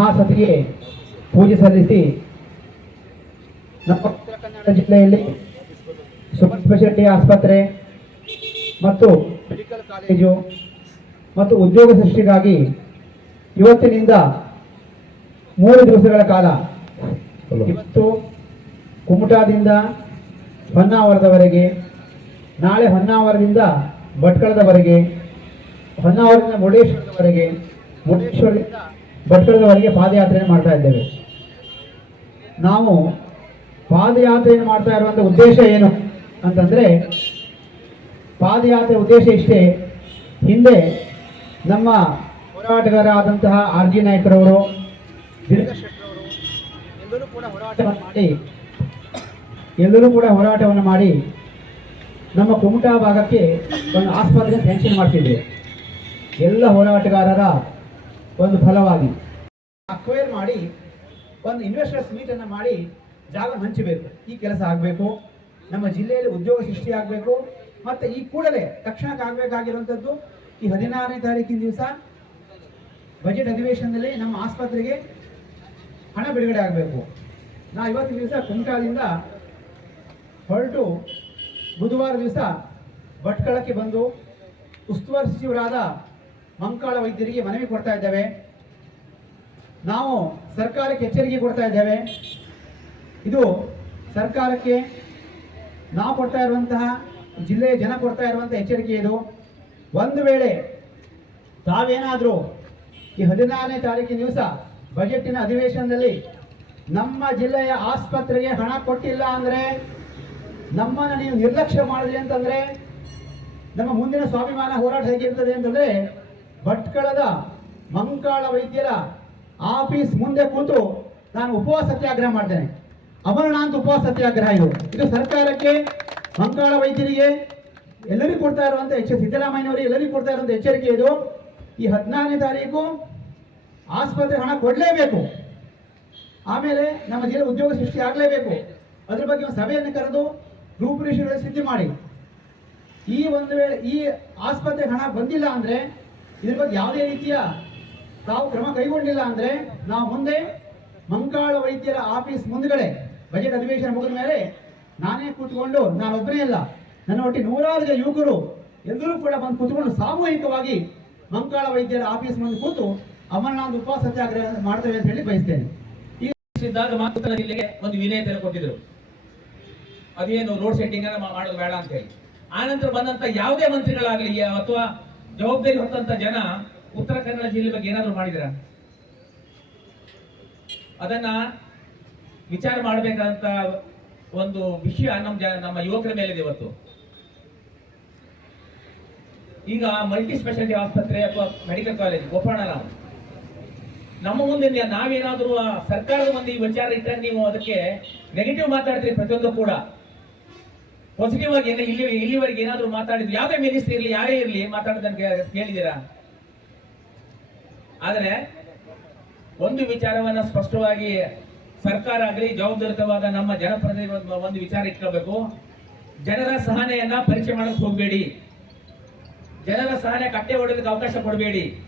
ಮಹಾಸತಿಗೆ ಪೂಜೆ ಸಲ್ಲಿಸಿ ನಮ್ಮ ಉತ್ತರ ಕನ್ನಡ ಜಿಲ್ಲೆಯಲ್ಲಿ ಸೂಪರ್ ಸ್ಪೆಷಾಲಿಟಿ ಆಸ್ಪತ್ರೆ ಮತ್ತು ಮೆಡಿಕಲ್ ಕಾಲೇಜು ಮತ್ತು ಉದ್ಯೋಗ ಸೃಷ್ಟಿಗಾಗಿ ಇವತ್ತಿನಿಂದ ಮೂರು ದಿವಸಗಳ ಕಾಲ ಇವತ್ತು ಕುಮಟಾದಿಂದ ಹೊನ್ನಾವರದವರೆಗೆ ನಾಳೆ ಹೊನ್ನಾವರದಿಂದ ಭಟ್ಕಳದವರೆಗೆ ಹೊನ್ನಾವರದಿಂದ ಮುರುಡೇಶ್ವರದವರೆಗೆ ಮುರುಡೇಶ್ವರದಿಂದ ಭಟ್ಕಳದವರೆಗೆ ಪಾದಯಾತ್ರೆಯನ್ನು ಮಾಡ್ತಾ ಇದ್ದೇವೆ. ನಾವು ಪಾದಯಾತ್ರೆಯನ್ನು ಮಾಡ್ತಾ ಇರುವಂಥ ಉದ್ದೇಶ ಏನು ಅಂತಂದರೆ, ಪಾದಯಾತ್ರೆ ಉದ್ದೇಶ ಇಷ್ಟೇ. ಹಿಂದೆ ನಮ್ಮ ಹೋರಾಟಗಾರರಾದಂತಹ ಆರ್ ಜಿ ನಾಯಕರವರು ಎಲ್ಲರೂ ಕೂಡ ಹೋರಾಟವನ್ನು ಮಾಡಿ, ಎಲ್ಲರೂ ಕೂಡ ಹೋರಾಟವನ್ನು ಮಾಡಿ ನಮ್ಮ ಕುಮಟಾ ಭಾಗಕ್ಕೆ ಒಂದು ಆಸ್ಪತ್ರೆ ಸ್ಯಾಂಕ್ಷನ್ ಮಾಡ್ತಿದ್ದೆ ಎಲ್ಲ ಹೋರಾಟಗಾರರ ಒಂದು ಫಲವಾಗಿ. ಅಕ್ವೈರ್ ಮಾಡಿ, ಒಂದು ಇನ್ವೆಸ್ಟರ್ಸ್ ಮೀಟನ್ನು ಮಾಡಿ, ಜಾಗ ಹಂಚಬೇಕು. ಈ ಕೆಲಸ ಆಗಬೇಕು. ನಮ್ಮ ಜಿಲ್ಲೆಯಲ್ಲಿ ಉದ್ಯೋಗ ಸೃಷ್ಟಿ ಆಗಬೇಕು. ಮತ್ತು ಈ ಕೂಡಲೇ ತಕ್ಷಣಕ್ಕೆ ಆಗಬೇಕಾಗಿರುವಂಥದ್ದು, ಈ ಹದಿನಾರನೇ ತಾರೀಕಿನ ದಿವಸ ಬಜೆಟ್ ಅಧಿವೇಶನದಲ್ಲಿ ನಮ್ಮ ಆಸ್ಪತ್ರೆಗೆ ಹಣ ಬಿಡುಗಡೆ ಆಗಬೇಕು. ನಾ ಇವತ್ತಿನ ದಿವಸ ಕುಮಟಾದಿಂದ ಹೊರಟು ಬುಧವಾರ ದಿವಸ ಭಟ್ಕಳಕ್ಕೆ ಬಂದು ಉಸ್ತುವಾರಿ ಸಚಿವರಾದ ಮಂಕಾಳ ವೈದ್ಯರಿಗೆ ಮನವಿ ಕೊಡ್ತಾ ಇದ್ದೇವೆ. ನಾವು ಸರ್ಕಾರಕ್ಕೆ ಎಚ್ಚರಿಕೆ ಕೊಡ್ತಾ ಇದ್ದೇವೆ. ಇದು ಸರ್ಕಾರಕ್ಕೆ ನಾವು ಕೊಡ್ತಾ ಇರುವಂತಹ, ಜಿಲ್ಲೆಯ ಜನ ಕೊಡ್ತಾ ಇರುವಂತಹ ಎಚ್ಚರಿಕೆ ಇದು. ಒಂದು ವೇಳೆ ತಾವೇನಾದರೂ ಈ ಹದಿನಾರನೇ ತಾರೀಕಿನ ದಿವಸ ಬಜೆಟಿನ ಅಧಿವೇಶನದಲ್ಲಿ ನಮ್ಮ ಜಿಲ್ಲೆಯ ಆಸ್ಪತ್ರೆಗೆ ಹಣ ಕೊಟ್ಟಿಲ್ಲ ಅಂದರೆ ನಮ್ಮನ್ನು ನೀವು ನಿರ್ಲಕ್ಷ್ಯ ಮಾಡಿದ್ರಿ ಅಂತಂದರೆ, ನಮ್ಮ ಮುಂದಿನ ಸ್ವಾಭಿಮಾನ ಹೋರಾಟ ಹೇಗಿರ್ತದೆ ಅಂತಂದ್ರೆ ಭಟ್ಕಳದ ಮಂಕಾಳ ವೈದ್ಯರ ಆಫೀಸ್ ಮುಂದೆ ಕೂತು ನಾನು ಉಪವಾಸ ಸತ್ಯಾಗ್ರಹ ಮಾಡ್ತೇನೆ. ಅಮರನಾಥ್ ಉಪವಾಸ ಸತ್ಯಾಗ್ರಹ ಇದು. ಇದು ಸರ್ಕಾರಕ್ಕೆ, ಮಂಕಾಳ ವೈದ್ಯರಿಗೆ ಎಲ್ಲರಿಗೂ ಕೊಡ್ತಾ ಇರುವಂತ ಎಚ್ ಸಿದ್ದರಾಮಯ್ಯನವರಿಗೆ ಎಲ್ಲರಿಗೂ ಕೊಡ್ತಾ ಇರುವಂತ ಎಚ್ಚರಿಕೆ ಇದು. ಈ ಹದಿನಾರನೇ ತಾರೀಕು ಆಸ್ಪತ್ರೆ ಹಣ ಕೊಡಲೇಬೇಕು. ಆಮೇಲೆ ನಮ್ಮ ಜಿಲ್ಲೆ ಉದ್ಯೋಗ ಸೃಷ್ಟಿ ಆಗಲೇಬೇಕು. ಅದ್ರ ಬಗ್ಗೆ ಒಂದು ಸಭೆಯನ್ನು ಕರೆದು ರೂಪುರೇಷೆಗಳ ಸಿದ್ಧಿ ಮಾಡಿ. ಈ ಒಂದು ವೇಳೆ ಈ ಆಸ್ಪತ್ರೆ ಹಣ ಬಂದಿಲ್ಲ ಅಂದ್ರೆ ಇದ್ರ ಬಗ್ಗೆ ಯಾವುದೇ ರೀತಿಯ ತಾವು ಕ್ರಮ ಕೈಗೊಂಡಿಲ್ಲ ಅಂದ್ರೆ ನಾವು ಮುಂದೆ ಮಂಕಾಳ ವೈದ್ಯರ ಆಫೀಸ್ ಮುಂದ್ಗಡೆ ಬಜೆಟ್ ಅಧಿವೇಶನ ಮುಗಿದ ಮೇಲೆ ನಾನೇ ಕೂತ್ಕೊಂಡು ನಾನೊಬ್ಬನೇ ಅಲ್ಲ. ನನ್ನ ಒಟ್ಟಿಗೆ ನೂರಾರು ಯುವಕರು ಎಲ್ಲರೂ ಕೂಡ ಬಂದು ಕೂತ್ಕೊಂಡು ಸಾಮೂಹಿಕವಾಗಿ ಮಂಕಾಳ ವೈದ್ಯರ ಆಫೀಸ್ ಮುಂದೆ ಕೂತು ಅಮರನಾಥ್ ಉಪವಾಸ ಸತ್ಯಾಗ್ರಹ ಮಾಡ್ತೇವೆ ಅಂತ ಹೇಳಿ ಬಯಸ್ತೇನೆ. ಇದ್ದಾಗ ಮಾತ್ರ ಜಿಲ್ಲೆಗೆ ಒಂದು ವಿನಯತೆಯನ್ನು ಕೊಟ್ಟಿದ್ರು. ಅದೇನು ರೋಡ್ ಸೆಟ್ಟಿಂಗ್ ಮಾಡೋದು ಬೇಡ ಅಂತ ಹೇಳಿ. ಆನಂತರ ನಂತರ ಬಂದಂತ ಯಾವುದೇ ಮಂತ್ರಿಗಳಾಗಲಿ ಅಥವಾ ಜವಾಬ್ದಾರಿ ಹೊತ್ತಂತ ಜನ ಉತ್ತರ ಕನ್ನಡ ಜಿಲ್ಲೆ ಬಗ್ಗೆ ಏನಾದ್ರು ಮಾಡಿದ್ರ? ಅದನ್ನ ವಿಚಾರ ಮಾಡಬೇಕಂತ ಒಂದು ವಿಷಯ ನಮ್ಮ ನಮ್ಮ ಯುವಕರ ಮೇಲಿದೆ ಇವತ್ತು. ಈಗ ಮಲ್ಟಿ ಸ್ಪೆಷಾಲಿಟಿ ಆಸ್ಪತ್ರೆ ಅಥವಾ ಮೆಡಿಕಲ್ ಕಾಲೇಜ್ ಗೋಪಾಳರಾವ್ ನಮ್ಮ ಮುಂದೆ ನಾವೇನಾದರೂ ಸರ್ಕಾರದ ಮುಂದೆ ಈ ವಿಚಾರ ಇಟ್ಟಾಗ ನೀವು ಅದಕ್ಕೆ ನೆಗೆಟಿವ್ ಮಾತಾಡ್ತೀರಿ ಪ್ರತಿಯೊಂದು ಕೂಡ. ಪಾಸಿಟಿವ್ ಆಗಿ ಇಲ್ಲಿ ಇಲ್ಲಿವರೆಗೆ ಏನಾದರೂ ಮಾತಾಡಿದ್ರು ಯಾವುದೇ ಮಿನಿಸ್ಟರ್ ಇರಲಿ, ಯಾರೇ ಇರಲಿ ಮಾತಾಡೋದನ್ನ ಕೇ- ಕೇಳಿದ್ದೀರಾ? ಆದರೆ ಒಂದು ವಿಚಾರವನ್ನ ಸ್ಪಷ್ಟವಾಗಿ ಸರ್ಕಾರ ಆಗಲಿ ಜವಾಬ್ದಾರಿತವಾದ ನಮ್ಮ ಜನಪ್ರತಿನಿಧಿ ಒಂದು ವಿಚಾರ ಇಟ್ಕೋಬೇಕು. ಜನರ ಸಹನೆಯನ್ನ ಪರೀಕ್ಷೆ ಮಾಡಕ್ಕೆ ಹೋಗಬೇಡಿ. ಜನರ ಸಹನೆ ಕಟ್ಟೆ ಹೊಡೆದಕ್ಕೆ ಅವಕಾಶ ಕೊಡಬೇಡಿ.